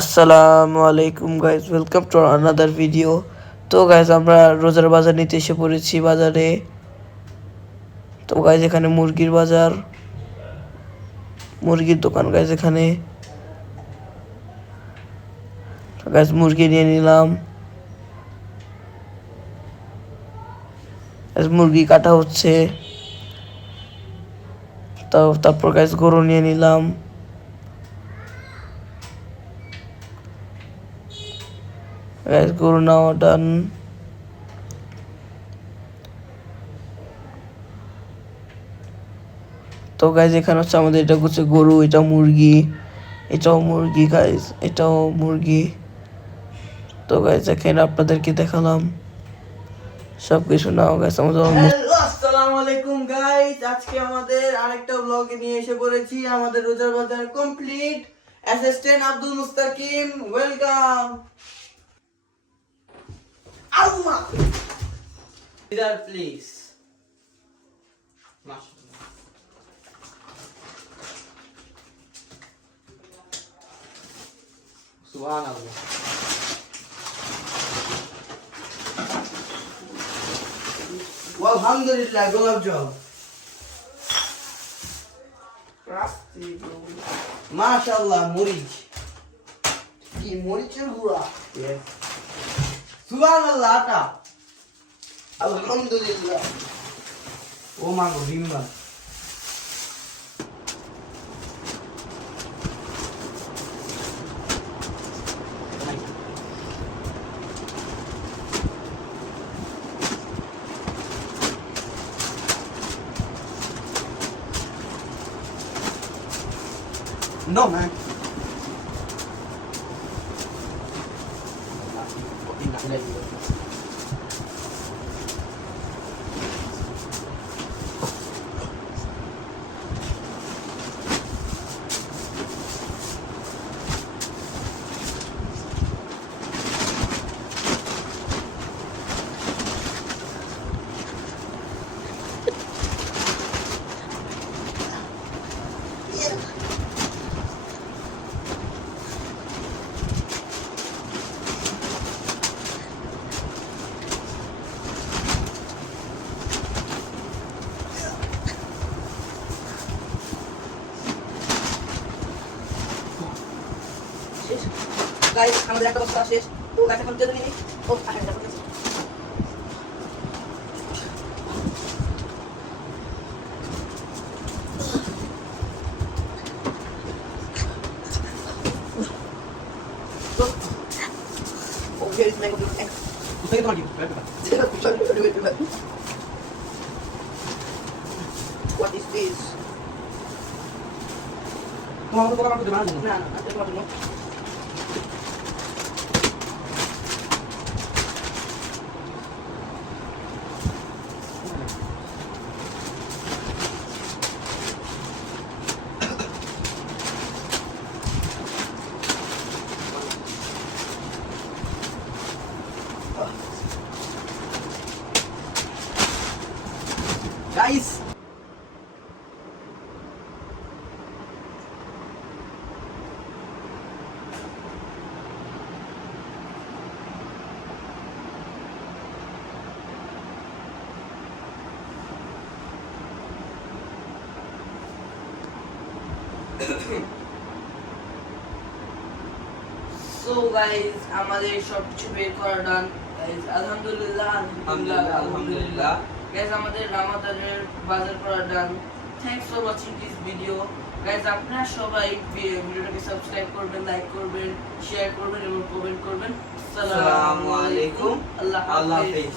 আসসালামু আলাইকুম guys, welcome to another video. তো গাইজ আমরা রোজার বাজার নিতে এসে পড়েছি বাজারে। তো গাইজ এখানে মুরগির বাজার, মুরগির দোকান গাইজ এখানে। তো গাইজ মুরগি নিয়ে নিলাম। মুরগি কাটা হচ্ছে। তারপর গাইজ গরু নিয়ে নিলাম। গাইজ গরু নেওয়া ডান। তো গাইজ এখানে হচ্ছে আমাদের এটা হচ্ছে গরু, এটা মুরগি, এটাও মুরগি গাইজ, এটাও মুরগি। তো গাইজ এখানে আপনাদেরকে দেখালাম সবকিছু। নাও গাইজ আমাদের আসসালামু আলাইকুম গাইস, আজকে আমাদের আরেকটা ব্লগ নিয়ে এসে পড়েছি। আমাদের রোজার বাজার complete. Assistant Abdul Mustakim, welcome. Allah ইদার প্লিজ। সুবহানাল্লাহ। আলহামদুলিল্লাহ, গোলাপ জল, মাশাআল্লাহ, মরিচ, কি মরিচের গুঁড়া, সুবহানাল্লাহ, আটা, আলহামদুলিল্লাহ। ও মা গো, ভিমবা, no man. Guys, আমাদের একটা বস্তা শেষ। তো গাছ এখন যেতে নিই। ও আসেন না। Oh, here is mango. Thanks. Take it on you. What is this? No, no. Guys, so guys, আমাদের সবকিছু বের করা ডান গাইস। আলহামদুলিল্লাহ, আলহামদুলিল্লাহ গাইস, আমাদের রামাদানের বাজার করা done. Thanks for watching this video guys. আপনারা সবাই ভিডিওটাকে সাবস্ক্রাইব করবেন, লাইক করবেন, শেয়ার করবেন এবং কমেন্ট করবেন। আসসালামু আলাইকুম, আল্লাহ হাফেজ।